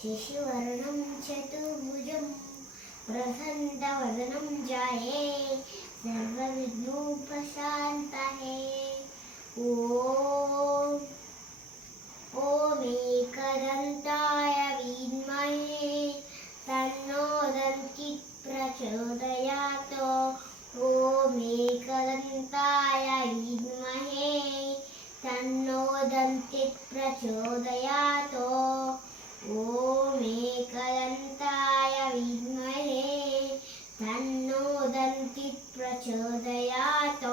शशिवर्णं चतुर्भुजं प्रसन्नवदनं ध्याये सर्वविघ्नोपशान्तये। ॐ एकदन्ताय विद्महे तन्नो दन्तिः प्रचोदयात्। ॐ एकदन्ताय विद्महे तन्नो दन्तिः प्रचोदयात्। ॐ एकदन्ताय विद्महे तन्नो दन्तिः प्रचोदयात्।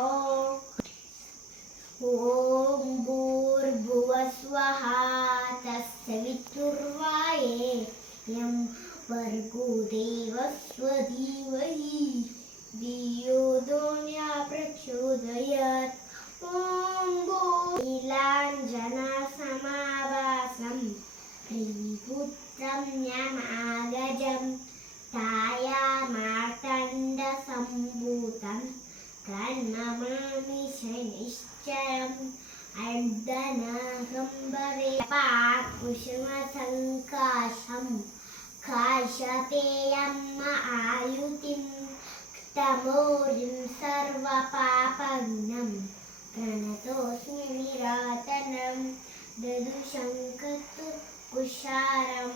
ॐ भूर्भुवस्वः तत्सवितुर्वरेण्यं भर्गो देवस्य धीमहि धियो यो न प्रचोदयात्। ॐ नीलाञ्जनसमाभासं श्रीपुत्रं यमागजं छायामार्तण्डसम्भूतं प्रणमामि शनिश्चरम्। अर्धनागं भवेत्कुसुमसङ्काशं काशतेयं आयुतिं तमोरिं सर्वपापघ्नं प्रणतोऽस्मि निरातनं ददुशङ्कतुकुशारं